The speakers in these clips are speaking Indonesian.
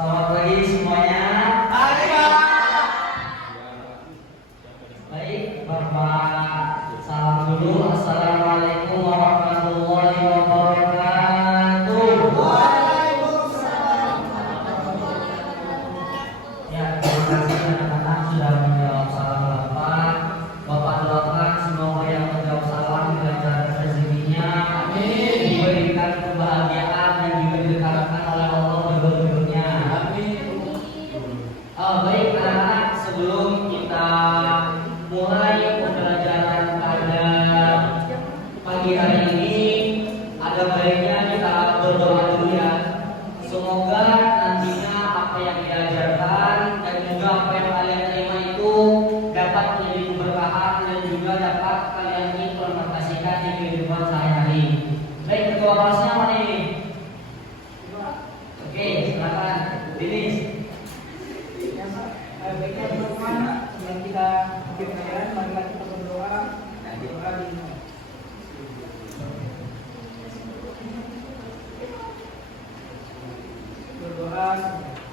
Selamat pagi semuanya. Pagi, Pak. Baik, Bapak salam dulu. Assalamualaikum warahmatullahi wabarakatuh. Waalaikumsalam. Ya, terima kasih anak-anak sudah menjawab salam Bapak. Bapak doakan semoga yang menjawab salam dilancarkan rezekinya. Amin. Diberikan kebahagiaan dan juga didekatkan oleh Allah jodoh-jodohnya. Baik anak-anak, sebelum kita mulai pembelajaran pada pagi hari ini, ada baiknya kita berdoa dulu ya. Semoga nantinya apa yang diajarkan dan juga apa yang kalian terima itu dapat menjadi keberkahan dan juga dapat kalian implementasikan di kehidupan sehari-hari. Baik, ketua kelasnya mana ini? Oke, silakan. Finish. Baiknya teman-teman, sebelum kita bikin pelajaran, marilah kita berdoa. Doa di berdoa.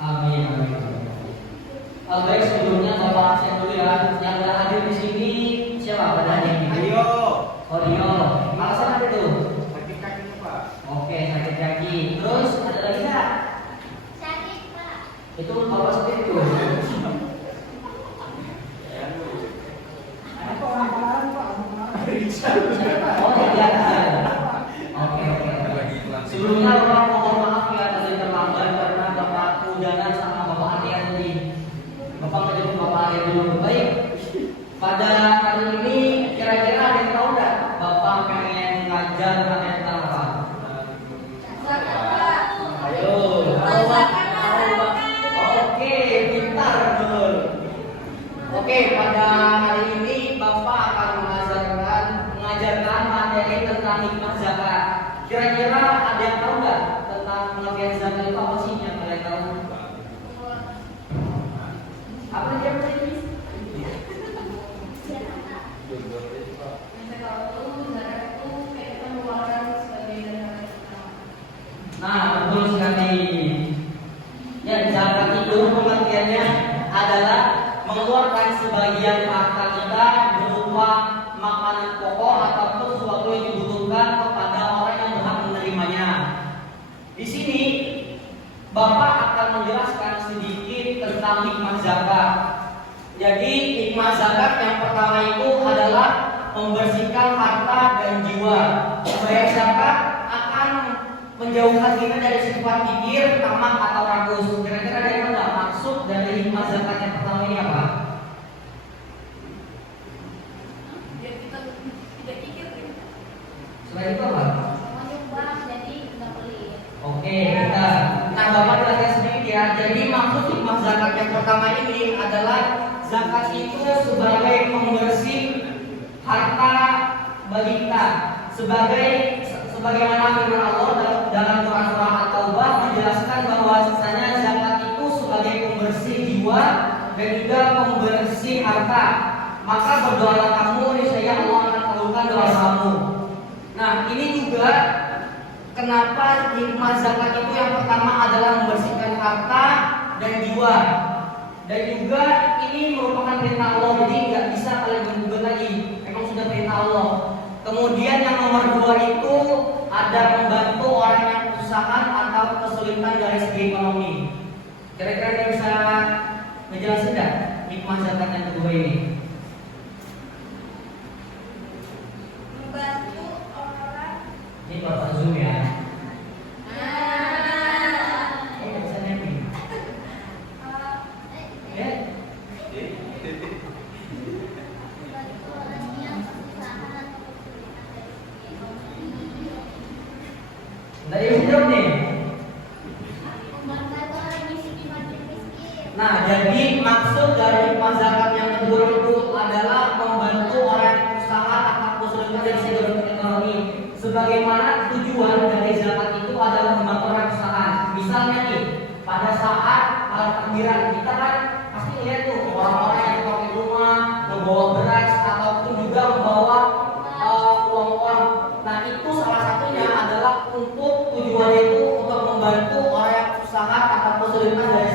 Amin. Baik, sebelumnya Bapak absen dulu ya. Yang sudah hadir di sini siapa? Pada hadir ini? Ayo. Oh, Rio. Alasan apa itu? Sakit kakinya, Pak. Oke, sakit kaki. Terus ada lagi nggak? Sakit, Pak. Itu Bapak sakit itu. Ada kok orang kemarin, Pak. Orang kemarin. Oh, iya. Oke. Sebelumnya Bapak mohon maaf ya tadi terlambat karena Bapak udahan sama Bapak Arya tadi. Bapak ngejemput Bapak Arya dulu. Baik. Pada kali ini kira-kira ada yang tahu nggak Bapak pengen ngajar tentang apa? Ayo. Tahu Pak? Oke, pintar betul. Oke, pada hari ini Bapak akan mengajarkan materi tentang hikmah zakat. Kira-kira ada yang tahu nggak tentang pengertian zakat itu apa sih yang kalian tahu? Apa dia tadi? Nah, betul sekali. Ya, zakat itu pengertiannya adalah mengeluarkan sebagian harta kita berupa makanan pokok ataupun sesuatu yang dibutuhkan kepada orang yang berhak menerimanya. Di sini Bapak akan menjelaskan sedikit tentang hikmah zakat. Jadi hikmah zakat yang pertama itu adalah membersihkan harta dan jiwa. Membayar zakat akan menjauhkan kita dari sifat pikir, tamak atau rakus. Kira-kira ada yang tahu nggak maksud dari hikmah zakat yang pertama ini apa? Biar kita tidak pikir gitu. Selain itu apa? Sama nyumbang, jadi nggak pelit. Oke, kita. Nah, Bapak jelaskan sedikit ya. Jadi maksud hikmah zakat yang pertama ini adalah zakat itu sebagai pembersih harta bagi kita. Sebagaimana firman Allah dalam Quran surah At-Taubah menjelaskan bahwa sisanya zakat itu sebagai pembersih jiwa dan juga pembersih harta. Maka berdoalah kamu, niscaya Allah akan kabulkan doa kamu. Nah, ini juga kenapa hikmah zakat itu yang pertama adalah membersihkan harta dan jiwa. Dan juga ini merupakan perintah Allah, jadi nggak bisa kalian gugat lagi. Memang sudah perintah Allah. Kemudian yang nomor 2 itu ada membantu orang yang kesusahan atau kesulitan dari segi ekonomi. Kira-kira dia bisa ngejelasin nggak hikmah zakat yang kedua ini? Membantu orang. Ini kalau Zoom ya. Nah, Nggak bisa nempel. Ya. membantu orang yang kesusahan atau kesulitan dari segi ekonomi. Dari hijau nih. Membantu orang miskin makin miskin. Nah, jadi maksud dari hikmah zakat yang kedua itu adalah membantu orang yang kesusahan atau kesulitan dari segi ekonomi. Sebagaimana tujuan dari zakat itu adalah membantu orang kesusahan. Misalnya nih, pada saat malam takbiran kita kan pasti lihat tuh orang-orang yang pakai rumah membawa beras ataupun juga membawa uang-uang. Nah, itu salah satunya adalah untuk tujuannya itu untuk membantu orang yang kesusahan atau kesulitan dari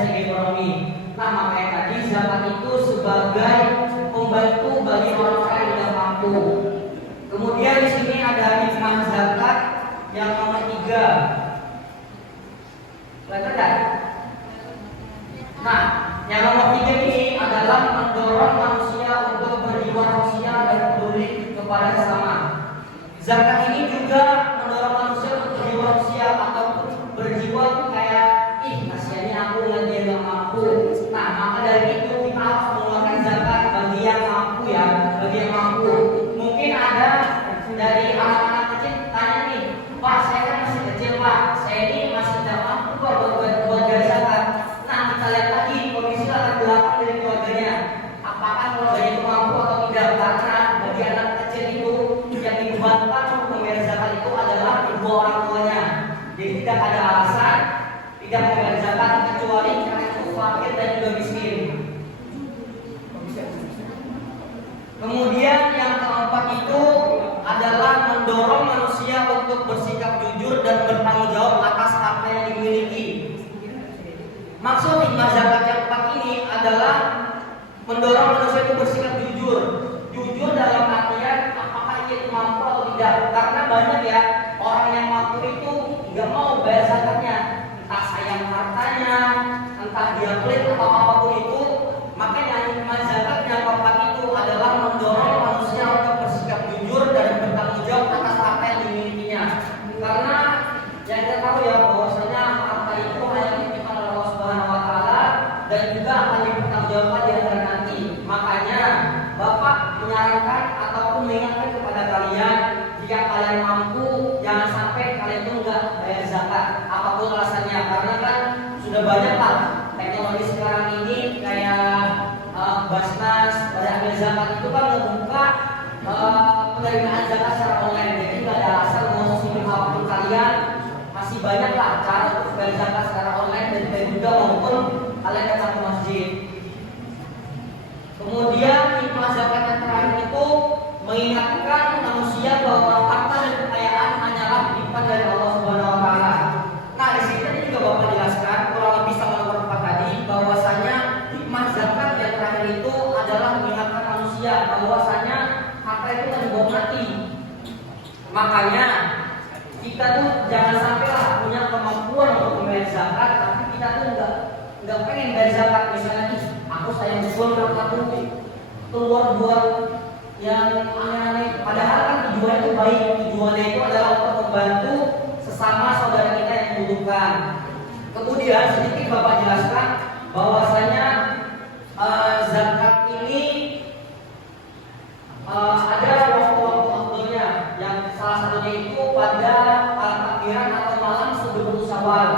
Kelihatan? Nah, yang nomor 3 ini adalah mendorong manusia untuk berjiwa sosial dan peduli kepada sesama. Zakat ini juga mendorong manusia untuk berjiwa sosial ataupun berjiwa tuh kayak kasihannya aku ngeliat dia gak mampu. Nah, maka dari itu kita harus mengeluarkan zakat bagi yang mampu ya, bagi yang mampu. Mungkin ada dari anak-anak kecil tanya nih, Pak, saya kan masih kecil Pak, saya ini masih tidak mampu Pak buat bayar zakat. Nah, kita lihat lagi kondisi latar belakang dari keluarganya. Apakah keluarganya itu mampu atau tidak? Karena bagi anak kecil itu yang dibebankan untuk membayar zakat itu adalah kedua orang tuanya. Jadi tidak ada alasan tidak membayar zakat kecuali karena itu fakir dan juga miskin. Kemudian yang keempat itu adalah mendorong manusia untuk bersikap jujur dan bertanggung jawab atas harta yang dimiliki. Maksud hikmah zakat yang keempat ini adalah mendorong manusia itu bersikap jujur. Jujur dalam artian apakah ia mampu atau tidak. Karena banyak ya orang yang mampu itu nggak mau bayar zakatnya, entah sayang hartanya, entah dia pelit atau apapun itu. Makanya hikmah zakat yang keempat itu adalah mendorong manusia untuk bersikap jujur dan bertanggung jawab atas apa yang dimilikinya. Karena yang kita tahu ya bahwasanya harta itu hanya dititipkan oleh Allah Subhanahu Wa Taala dan juga akan dipertanggungjawabkan di akhirat nanti. Makanya Bapak menyarankan ataupun mengingatkan kepada kalian, jika kalian mampu jangan sampai kalian itu enggak bayar zakat apapun alasannya. Karena kan sudah banyak lah teknologi sekarang ini kayak Basnas, pada ambil zakat itu kan membuka penerimaan zakat secara online. Jadi nggak ada alasan mau sesimpel apapun kalian, masih banyak lah cara untuk bayar zakat secara online dan juga maupun kalian datang ke masjid. Kemudian hikmah zakat yang terakhir itu mengingatkan manusia bahwa harta dan kekayaan hanyalah titipan dari Allah Subhanahu Wa Taala. Nah di sini juga Bapak jelaskan kurang lebih sama nomor 4 tadi bahwasanya hikmah zakat yang terakhir itu adalah mengingatkan manusia bahwasanya harta itu kan dibawa mati. Makanya kita tuh jangan sampai lah punya kemampuan untuk membayar zakat, tapi kita tuh nggak pengen bayar zakat. Misalnya nih, aku sayang betul aku keluar buat yang aneh-aneh. Padahal kan tujuannya itu baik, tujuannya itu adalah untuk membantu sesama saudara kita yang membutuhkan. Kemudian sedikit Bapak jelaskan bahwasanya zakat ini ada waktu-waktu waktunya, yang salah satunya itu pada takbiran atau malam sebelum Syawal.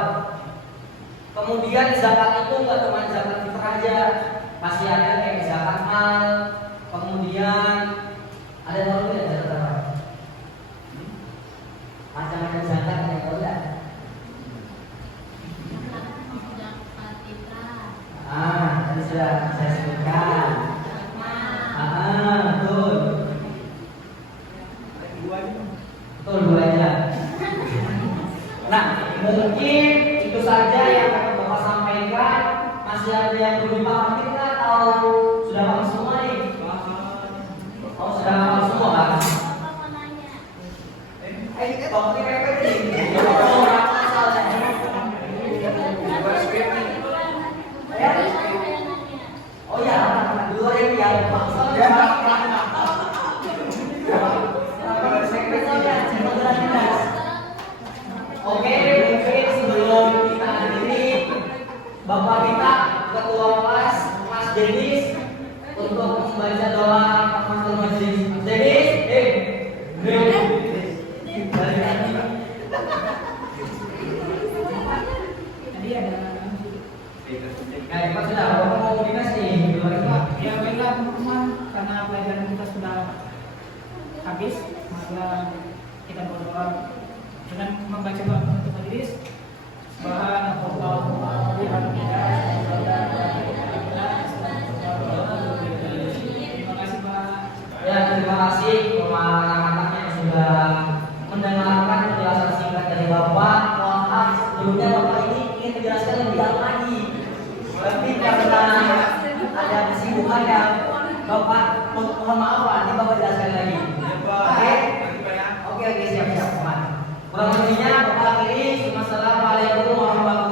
Kemudian zakat itu nggak cuma zakat fitrah aja, masih ada kayak zakat mal. Kemudian ada tahu nggak zakat apa? Macam-macam zakat ada tahu nggak? Tadi sudah saya sebutkan. Betul. Betul dua. Nah, mungkin itu saja yang akan Bapak sampaikan. Masih ada yang belum dipahami kan? Atau sudah paham semua nih? Oh, sudah paham semua kan? Bapak mau nanya. Bapak ini oh ya, dua ini ya. Oke, mungkin sebelum kita akhiri, Bapak minta Ketua Kelas Mas Denis untuk membaca doa kafaratul majelis. Denis, Tadi ada Pak sudah, Bapak mau dinas nih, ya baiklah teman-teman, karena pelajaran kita sudah habis, maka kita berdoa dengan membaca doa untuk majelis. Terima kasih Pak. Ya, terima kasih kepada anak-anaknya yang sudah mendengarkan penjelasan singkat dari Bapak. Mohon maaf sebelumnya Bapak ini ingin menjelaskan lebih dalam lagi, tapi karena ada kesibukan yang Bapak mohon maaf Pak, nanti Bapak jelaskan lagi. Oke, siap, teman. Kurang lebihnya Bapak akhiri. Wassalamualaikum warahmatullahi wabarakatuh.